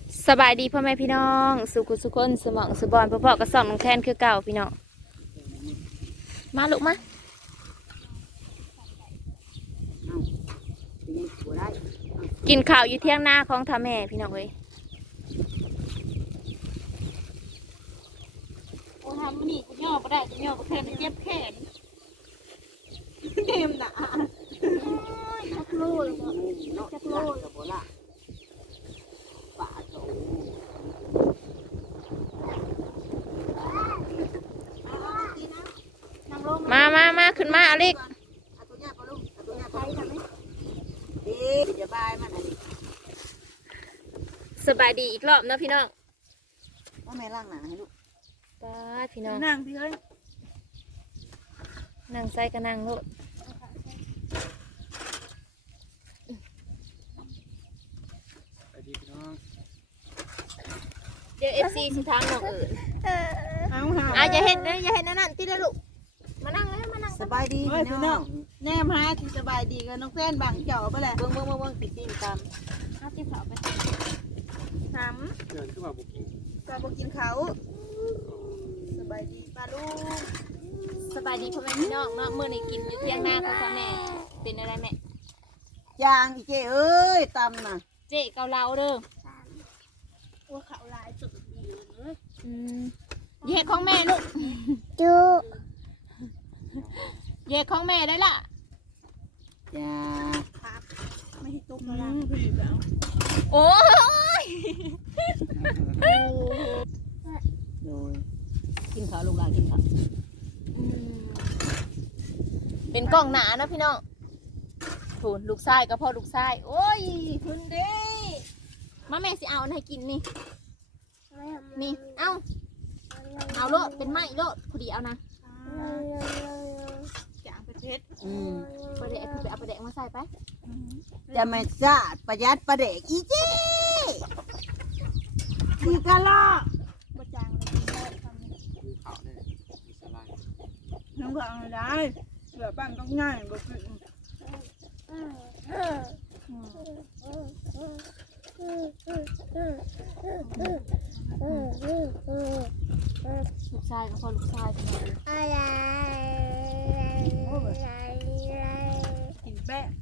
สบายดีพ่อแม่พี่น้องสุขุสุขคนสมองสุบอนพ่อๆก็ส่องน้องแทนคือเก่าพี่น้องมาลูกมากินข้าวอยู่เที่ยงหน้าของท่าแม่พี่น้องเว้ยโอ้ทำมันนี่กูย่อก็ได้กูย่อก็แค่เจ็บแขนเต็มหนาจักโลเลยจักโลเลยมาขึ้นมาอลิกสบายดีอีกรอบเนาะพี่น้องว่าแม่ล่างหนาให้ลูกป้าพี่น้องนั่งพี่เอ้ยนั่งใส่ก็นั่งลูกไปดีพี่น้องเดี๋ยวFCสิทางน้องอื่นเอาหาอย่าเห็นนะอย่าเห็นนั่นติได้ลูกมานั่งเลยมานั่งสบายดีพี่น้องแน่มาที่สบายดีกันน้องแฟนบางเจาะไปแหละเบิ่งติดตีนตามเอาที่เขาไปน้เดินขึ้นมาบุกกินำก็บอกกินเขาสบายดีป้าลูกสบายดีพ่อแม่พี่น้องเนาะมื้อนี้กินอยู่เที่ยงหน้าของพ่อแม่เป็นอะไรแม่ยางอีเจ้เอ้ยตำน่ะเจ๊เกาเหลาเด้อว่าเขาลายสุดดีเลยเฮ็ดของแม่ลูกจูเฮ็ดของแม่ได้ล่ะจ้าครับไม่ให้ตุ๊กเขาลายพี่แบบโอ้ยโดยกินข้าวลูกหลานกินข้าวเป็นกล้องหนาเนาะพี่น้องถูนลูกชายก็พ่อลูกชายโอ้ยคุณเด้มาแม่สิเอาอันให้กินนี่นี่เอาโลดเป็นไม้โลดพอดีเอานะจางประเทศไปเด็กไปเอาไปเด็กมาใส่ไปจะไม่ซาดประหยัดประเดกอีเจ้ดีกันล่ะบ่จางเลยได้ทำมีข่าวเนี่ยมีสไลด์น้องก็เอาได้เหลือบ้านต้องง่ายบ่คือลูกชายก็พ่อลูกชายพี่น้องกินแป้ง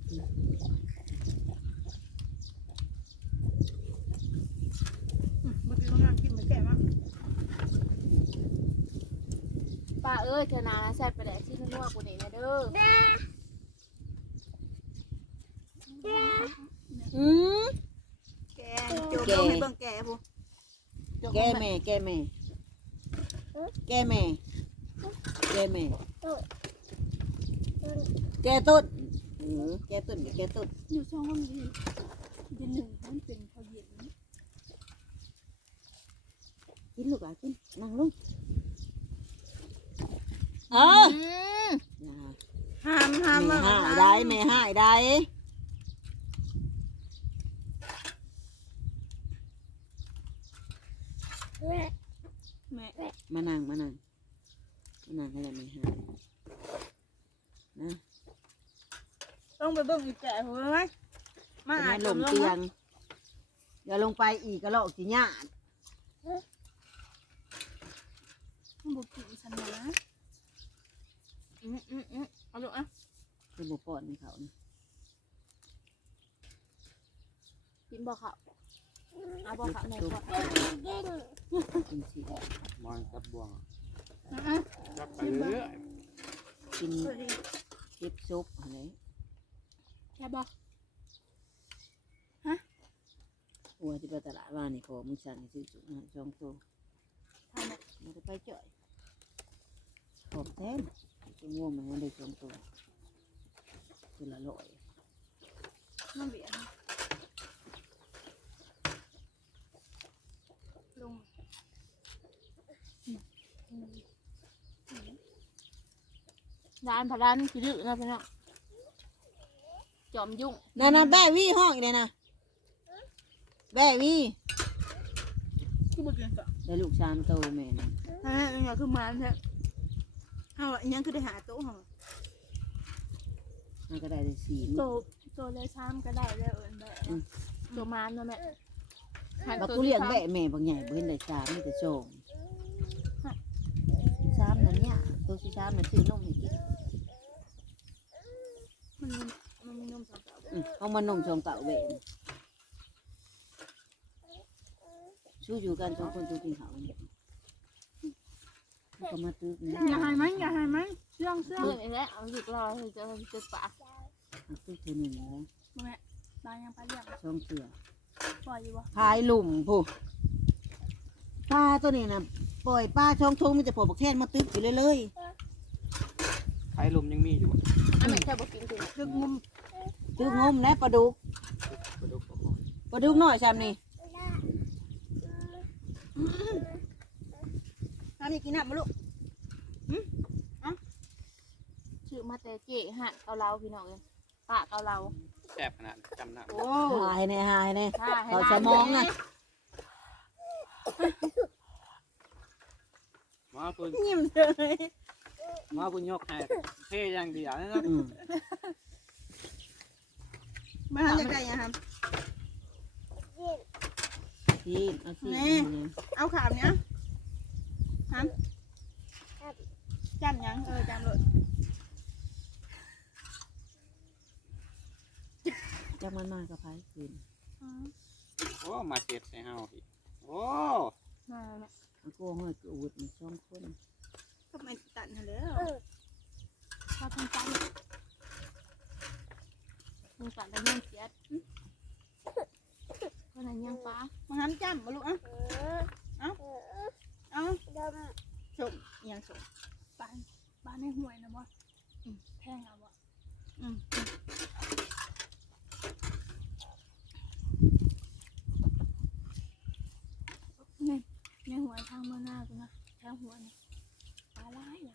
เมื่อกี้เขานั่งกินเหมือนแก่มากป้าเอ้ยเธอนาใส่ไปเด็กที่นัวกูนี่นะเด้อแกโจมลงให้เบิ่งแกผู้แกแม่แกต้นแกต้นแกต้นอยู่ช่องว่ามีเดือนหนึ่งมันเป็นพอเย็นกินลูกหลานกินนั่งลงห้ามไม่หายได้ไม่หายได้แม่มานั่งอะไรไม่หายนะต้องไปเบิ่งอีแก่หัวไหมมาจะอาไม่จลจะงลงเตียงอย่าลงไปอีกกระโหลกสิญาติบุกินฉันนะเอาลูกอ่ะคือบุปผาเขานะกินบ่เขาเอาบ่เขาในก่อนกินสิมอนกับบวงนะจับไปเรื่อยกินเก็บซุปอะไรแค่บ่หัวที่ไปตลาดว่านี่พอมึงสั่งให้ซื้อจุมันช่องโตมันจะไปจ่อยขอบแท้จะง่วงมันได้ช่องโตคือละลอยน้ำเบียร์ลงร้านพะร้านคือดื้อนะพี่น้องจอมยุ่งนั่นแบ่วี่ห้องอีกเลยนะแบ่วี่คือบุกินต่อได้ลูกชามโตแม่นะฮะยังคือมันแท้เฮายังคือได้หาโต๊ะเฮามันก็ได้4 โตเลยซ้ำก็ได้เลยเอิญแบบตัวมานเนาะแม่บักกูเลี้ยงแบะแม่บางใหญ่เบิ่นได้สามมีแต่สองสามนั่นเนี่ยตัวที่สามมันซื้อนมให้กินมันมีนมสองเต่าเอามานมชองเต่าแบะชู้อยู่กันสองคนตัวกินเขาเนี่ยก็มาตื้อนี่อย่าหายมันอย่าหายมันเชื่องเพื่อนอีกแล้วเอาหยุดรอจะปะตื้อตัวหนึ่งแล้วแม่ตายยังไปเรียกช่องเสือปล่อยอยู่บ่พายหลุมผู้ปลาตัวนี้นะปล่อยปลาช่องทงมันจะปล่อยบักแท่นมาตึกอยู่เลยไผ่ลมยังมีอยู่อันไหนแค่บอกกินถึงดึกงมตึกงมและปลาดุกกระดูกประคองปลาดุกน้อยซ้ำนี่ทำนี่กินน้ำมาลูกชื่อมาแต่เจ๊หันเกาเหลาพี่น้องเลยปะเกาเหลาแซ่บขนาดจำหน้าโอ้หายเนี่ยหายเนี่ยถ้าให้เขาร้าจะนมองนะมาคุณยิ้มเลยมาคุณยกให้เท่อย่างเดียวนะครับมาหาจากไหนอะครับซีนเอาซีนเอาขามเนี้ยครับจำยังจำเลยจักมันมากกับพายคืนโอ้มาเจ็ดใส่เฮาอีกโอ้มาแม่มันก็ห้อยกระอุดมันช่องคนก็ไม่ตัดเลยชอบทำใจมึงกัดแล้วยังเสียดคนนั้นยังป้ามาห้ามจำมาลูกเอาส่งยังส่งบ้านในห่วยนะบ่แทงเอาบ่ในหัวทางเมื่อหน้ากูนะทางหัวนี่ปลาหลาย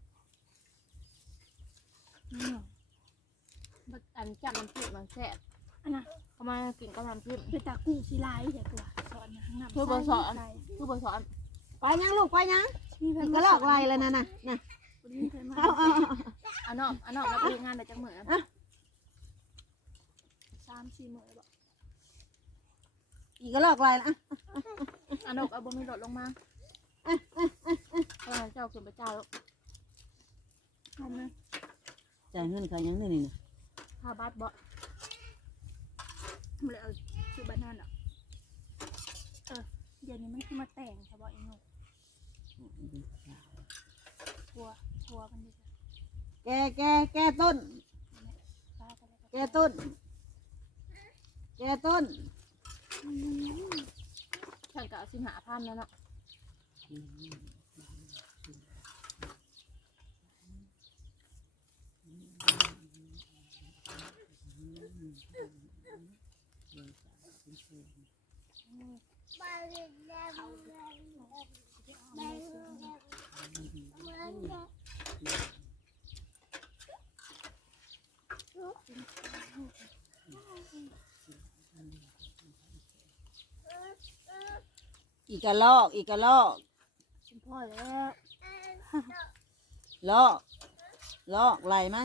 อันจับมันผิดมันแซ่บอันน่ะเขามากินก็มันผิดไปตากุ้งสีลายเดี๋ยวตัวสอนนะข้างหน้าคือบสอนคือบสอนไปยังลูกไปยังมีเพื่อนก็ลอกลายแล้วนะน่ะมีเพื่อนมาอันนอกมาดูงานแต่จังเหมือน 3-4 มื้อบ่อีกก็ลอกลายแล้วอันนอกเอาบะหมี่ลดลงมาเจ้าขึ้นไปเจ้าแล้วทำนะจ่ายเงินเขายังนี่นะข้าบัดบ่มันเลยเอาคือบ้านนั่นอ่ะเดี๋ยวนี้มันคือมาแต่งใช่บ่อีโน่ทัวกันดิจ้ะแกต้นป้าก็เลยแกต้นฉันก็สิหาพันแล้วเนาะอีกกระลอกคุณพ่อแล้วลอกไหลมัน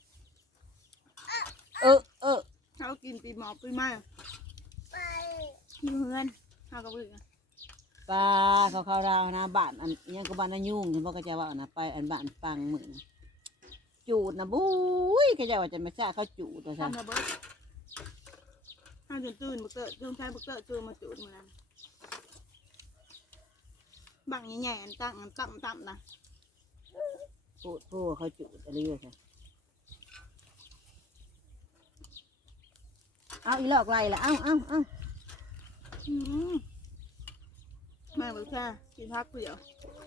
เขากินปีหมอปีมาอยู่เฮือนเฮาก็บึ้งปลาเขาราวนะบ้านอันยังก็บ้านนายุ่งเห็นบอกก็จะว่านะไปอันบ้านปังเหมือนจูดนะบุ้ยก็จะว่าจะมาซ่าเขาจูดตัวซะทำระเบิดห้าจนตื่นบ่เกิดเรื่องใช้บ่เกิดตัวมาจูดมาแล้วบังใหญ่ๆอันตั้งนะพูดเขาจูดอะไรอยู่ซะเอาอีหลอกไหลละเอาแม่บอกแค่กินพักเดียว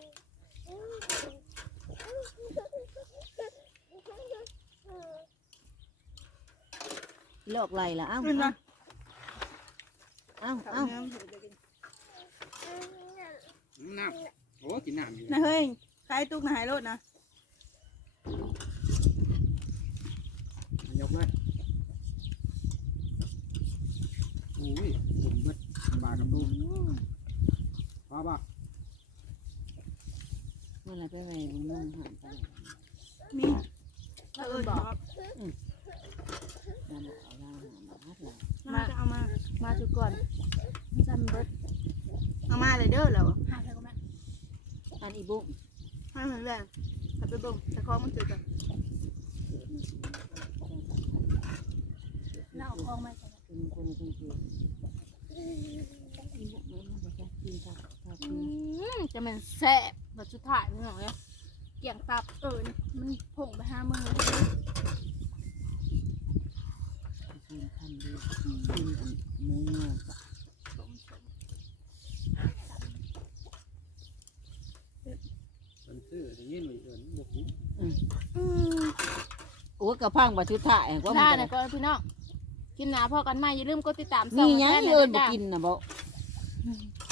อีหลอกไหลละเอาขึ้นมาเอาน้ำโอ้กินน้ำอยู่นะเฮ้ยใครตุกนะหายรถนะยกเลยโอ้ยผมเบิดปลากับลูกพอป่ะเมื่อไรไปนุ่งหันไปมีแล้วอื่นบอกนั่นเอาล่างหันมาเลยมาจะเอามามาจุก่อนใจทันเบิดเอามาเลยเด้อแล้วหาใส่ก็แม่อันอีบุ้งให้มันแรงถ้าไปเบิ่งแต่ของมันเจอกันแล้วเอาของมาใส่เป็นคนเป็นคืออีบุ้งมันจะกินค่ะกินจะมันแซ่บแบบสุดท้ายนี่หน่อยเกี่ยงตับนี่มันผงไปหามือกินคันดีกินหมูเนื้อมันซื้ออย่างนี้หน่อยเอิญบกหูโอ้กระพังบัชุถ่ายว่าได้มันนะก็พี่น้องกินหนาพอกันมาอย่าลืมกดติดตามนี่ช่องยังแฟนเอิญนะบ่จ๊ะกินนะบ่